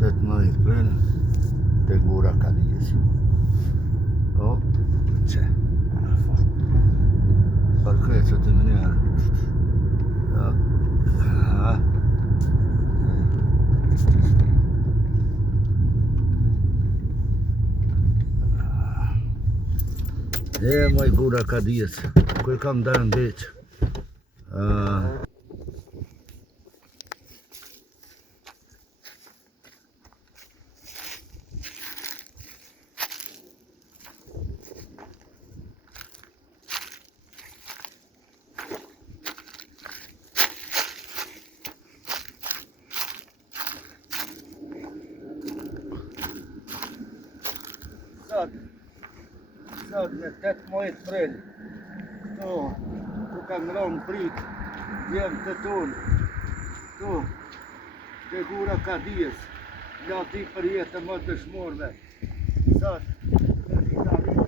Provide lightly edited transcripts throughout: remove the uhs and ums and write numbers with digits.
18 prill te Gura Kadijës. O, që? Parkeqë të më njerë. Moj Gura Kadijës, kur kam darë në beqë. Sot në 18 prill, këtu ku ka ngronë prik, jem të tunë, këtu, te Gura Kadijës, lati për jetë më të shmorve. Sot, në dita rita.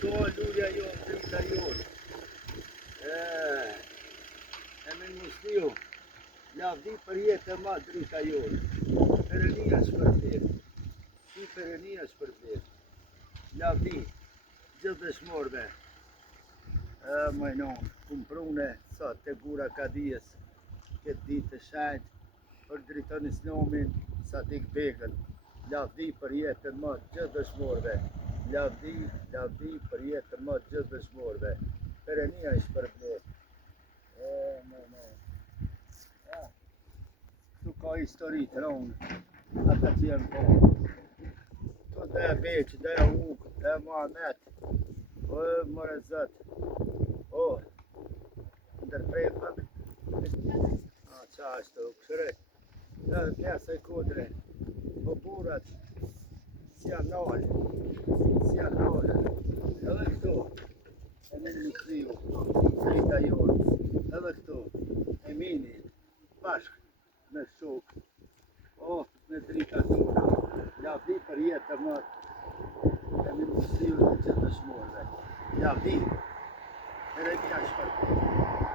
Këto lulja jonë, drita jonë. E me musliu, lavdi për jetë ma drita jonë. Perënia shpërblet. Ti perënia shpërblet. Lavdi, gjithë dëshmorve. Majnon, kum prune, sot te Gura Kadijës, këtë ditë të shenjtë, për driton Islamin, Sadik Begën. Lavdi për jetën ma gjithë dëshmorve. Lavdi për jetën më gjithë dëshmorve. Perënia i shpërblet. Tu ka histori të rronë, ata që janë po. Tu dhe e Beqë, dhe e Ukë, dhe e Muhamet. O, mëre zëtë. O, ndërprej për. Qa është të këshëre. Dhe pjesë e kodre. Po burat, si janë nalë. Edhe këtu, e me musliu, drita jonë. Edhe këtu, e mini, bashkë, me shokë. O, me drita tonë. Lavdi për jetë më, e me musliu në gjithë dëshmorve. Lavdi, perënia shpërblet.